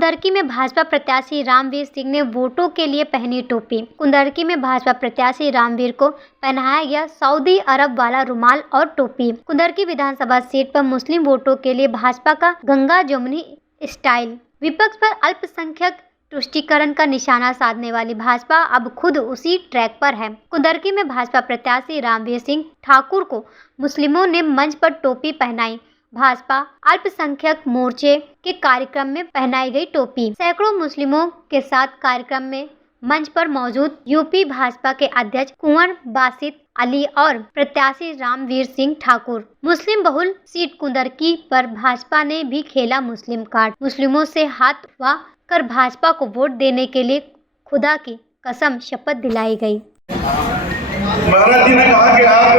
कुंदरकी में भाजपा प्रत्याशी रामवीर सिंह ने वोटों के लिए पहनी टोपी। कुंदरकी में भाजपा प्रत्याशी रामवीर को पहनाया गया सऊदी अरब वाला रुमाल और टोपी। कुंदरकी विधानसभा सीट पर मुस्लिम वोटों के लिए भाजपा का गंगा जमुनी स्टाइल। विपक्ष पर अल्पसंख्यक तुष्टीकरण का निशाना साधने वाली भाजपा अब खुद उसी ट्रैक पर है। कुंदरकी में भाजपा प्रत्याशी रामवीर सिंह ठाकुर को मुस्लिमों ने मंच पर टोपी पहनाई। भाजपा अल्पसंख्यक मोर्चे के कार्यक्रम में पहनाई गई टोपी। सैकड़ों मुस्लिमों के साथ कार्यक्रम में मंच पर मौजूद यूपी भाजपा के अध्यक्ष कुंवर बासित अली और प्रत्याशी रामवीर सिंह ठाकुर। मुस्लिम बहुल सीट कुंदरकी पर भाजपा ने भी खेला मुस्लिम कार्ड। मुस्लिमों से हाथ उठा कर भाजपा को वोट देने के लिए खुदा की कसम शपथ दिलाई गई। महाराज जी ने कहा कि आप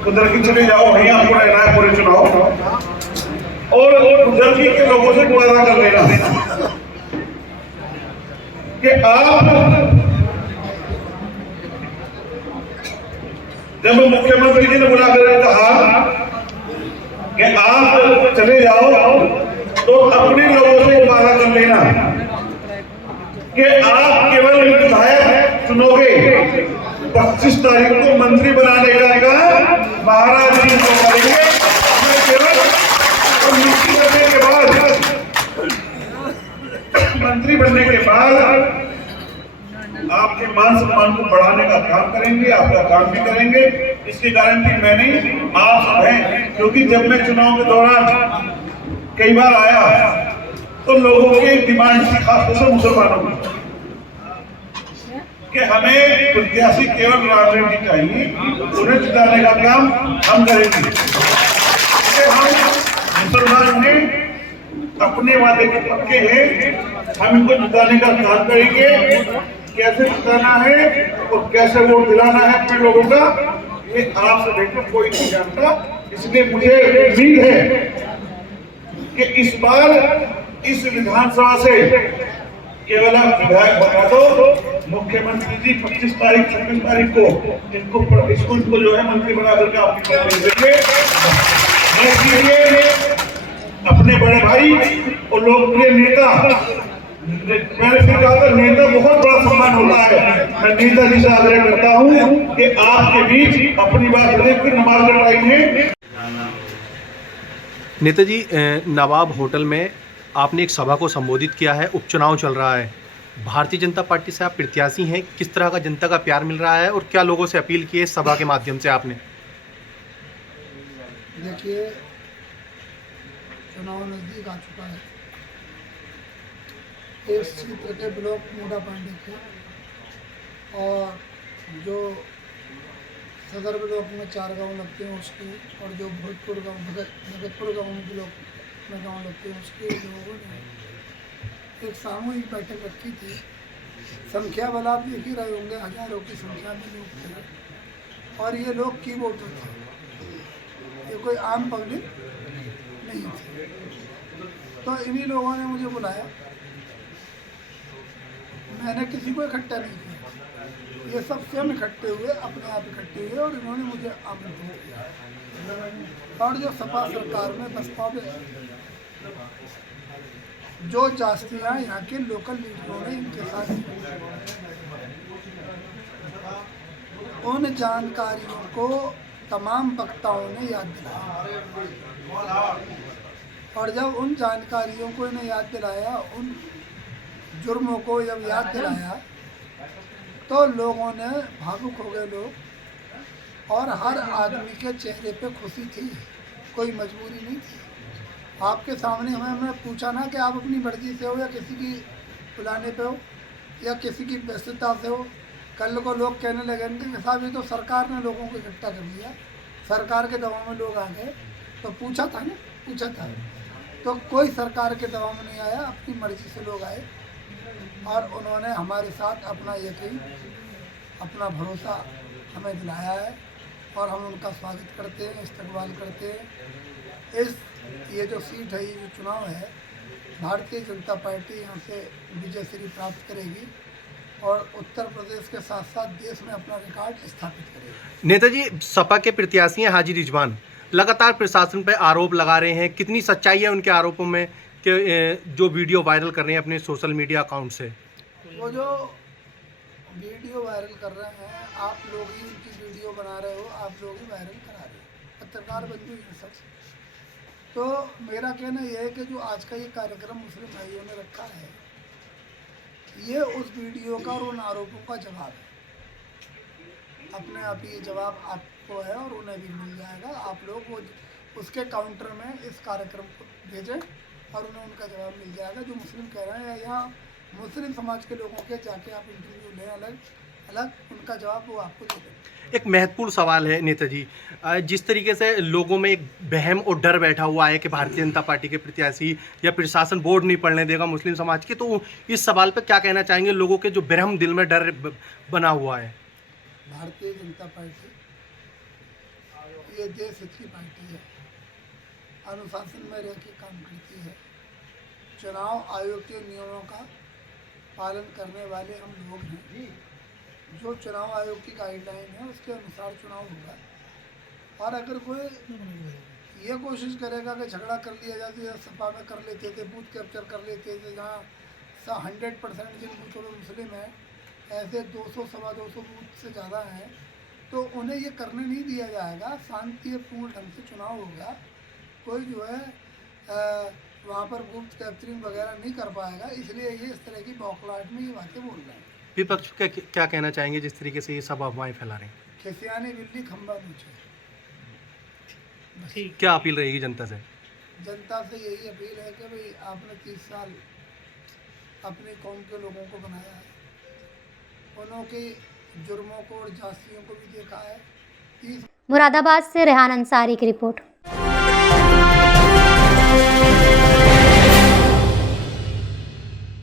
कुंदरकी चले जाओ, वहीं आपको रहना है पूरे चुनाव, और कुंदरकी के लोगों से वादा कर लेना कि आप जब मुख्यमंत्री जी ने बुलाकर कहा कि आप चले जाओ तो अपने लोगों से वादा कर लेना कि आप केवल विधायक चुनोगे, 25 तारीख को मंत्री बनाने का महाराज जी को करेंगे। मंत्री बनने के बाद आपके मान सम्मान को बढ़ाने का काम करेंगे, आपका काम भी करेंगे। इसकी गारंटी मैं नहीं, आप सब हैं। क्योंकि जब मैं चुनाव के दौरान कई बार आया तो लोगों की डिमांड थी, खासतौर से मुसलमानों की, कि हमें प्रत्याशी केवल रामवीर जी चाहिए, उन्हें जिताने का काम हम करेंगे। हम मुसलमान ने अपने वादे के पक्के हैं, हम इनको जिताने का काम करेंगे। कैसे जिताना है और कैसे वोट दिलाना है अपने लोगों का, ये आपसे लेकर कोई नहीं जानता। इसलिए मुझे उम्मीद है कि इस बार इस विधानसभा से केवल आप विधायक बना दो। मुख्यमंत्री जी 25 तारीख 26 तारीख को इनको जो है मंत्री बना करके आपकी देंगे। अपने बड़े भाई और लोकप्रिय नेता, मैंने फिर कहा था नेता बहुत बड़ा सम्मान होता है। मैं नेता जी से आग्रह करता हूँ कि आपके बीच अपनी बात लेकर नमाज लड़ाएंगे। नेताजी, नवाब होटल में आपने एक सभा को संबोधित किया है। उपचुनाव चल रहा है, भारतीय जनता पार्टी से आप प्रत्याशी हैं, किस तरह का जनता का प्यार मिल रहा है और क्या लोगों से अपील की है इस सभा के माध्यम से आपने? देखिए, चुनाव नज़दीक आ चुका है। इस क्षेत्र के ब्लॉक मोटा पांडे के और जो सदर ब्लॉक में 4 गांव लगते हैं उसके, और जो भोजपुर गांव भगतपुर गांव ब्लॉक में गांव लगते हैं उसके लोगों ने एक सामूहिक बैठक रखी थी। संख्या वाला आप देख ही रहे होंगे, हजारों की संख्या में लोग थे और ये लोग की वोटर थे, ये कोई आम पब्लिक नहीं थी। तो इन्हीं लोगों ने मुझे बुलाया, मैंने किसी को इकट्ठा नहीं किया, ये सब स्वयं इकट्ठे हुए, अपने आप इकट्ठे हुए और इन्होंने मुझे आमंत्रित किया। और जो सपा सरकार में बसपा में जो जास्तियाँ यहाँ के लोकल लीडरों ने इनके साथ, उन जानकारियों को तमाम वक्ताओं ने याद दिलाया। और जब उन जानकारियों को इन्हें याद दिलाया, उन जुर्मों को जब याद दिलाया, तो लोगों ने भावुक हो गए लोग। और हर आदमी के चेहरे पे खुशी थी, कोई मजबूरी नहीं थी। आपके सामने हमें पूछा ना कि आप अपनी मर्जी से हो या किसी की बुलाने पे हो या किसी की व्यस्तता से हो। कल को लोग कहने लगे कि साहब ये तो सरकार ने लोगों को इकट्ठा कर लिया, सरकार के दबाव में लोग आ गए। तो पूछा था ना, पूछा था। तो कोई सरकार के दबाव में नहीं आया, अपनी मर्जी से लोग आए और उन्होंने हमारे साथ अपना यकीन, अपना भरोसा हमें दिलाया है और हम उनका स्वागत करते हैं, इस्तकबाल करते हैं। ये जो सीट है, ये जो चुनाव है, भारतीय जनता पार्टी यहाँ से विजय श्री प्राप्त करेगी और उत्तर प्रदेश के साथ साथ देश में अपना रिकॉर्ड स्थापित करेगी। नेताजी, सपा के प्रत्याशी हैं हाजी रिजवान, लगातार प्रशासन पर आरोप लगा रहे हैं, कितनी सच्चाई है उनके आरोपों में? कि जो वीडियो वायरल कर रहे हैं अपने सोशल मीडिया अकाउंट से? वो जो वीडियो वायरल कर रहे हैं, आप लोग ही उनकी वीडियो बना रहे हो, आप लोग ही वायरल करा रहे हो, पत्रकार बंधु हैं सब। तो मेरा कहना यह है कि जो आज का ये कार्यक्रम मुस्लिम भाइयों ने रखा है, ये उस वीडियो का और उन आरोपों का जवाब है। अपने आप ही ये जवाब आपको है और उन्हें भी मिल जाएगा। आप लोग वो उसके काउंटर में इस कार्यक्रम को भेजें और उन्हें उनका जवाब मिल जाएगा। जो मुस्लिम कह रहे हैं या मुस्लिम समाज के लोगों के जाके आप इंटरव्यू लें अलग अलग, उनका जवाब वो आपको दे देंगे। एक महत्वपूर्ण सवाल है नेताजी, जिस तरीके से लोगों में एक वहम और डर बैठा हुआ है कि भारतीय जनता पार्टी के प्रत्याशी या प्रशासन वोट नहीं पड़ने देगा मुस्लिम समाज के, तो इस सवाल पर क्या कहना चाहेंगे? लोगों के जो भ्रम दिल में डर बना हुआ है। भारतीय जनता पार्टी ये देश हित की पार्टी है, अनुशासन में रह के काम करती है। चुनाव आयोग के नियमों का पालन करने वाले हम लोग हैं। जो चुनाव आयोग की गाइडलाइन है उसके अनुसार चुनाव होगा। और अगर कोई ये कोशिश करेगा कि झगड़ा कर लिया जाए, जैसे सपा में कर लेते थे, बूथ कैप्चर कर लेते थे, जहाँ 100% जिन बूथों में मुस्लिम है, ऐसे 200 सवा 200 बूथ से ज़्यादा हैं, तो उन्हें ये करने नहीं दिया जाएगा। शांतिपूर्ण ढंग से चुनाव होगा। कोई जो है वहाँ पर बूथ कैप्चरिंग वगैरह नहीं कर पाएगा। इसलिए ये इस तरह की बौखलाहट में ये बातें बोल रहे हैं। विपक्ष का क्या कहना चाहेंगे जिस तरीके से ये सब अफवाहें फैला रहे हैं? खिसियानी बिल्ली खंबा नीचे। क्या अपील रहेगी जनता से? जनता से यही अपील है कि भाई आपने 30 साल अपनी कौम के लोगों को बनाया है, उनके जुर्मों को और जासियों को भी देखा है। मुरादाबाद से रेहान अंसारी की रिपोर्ट।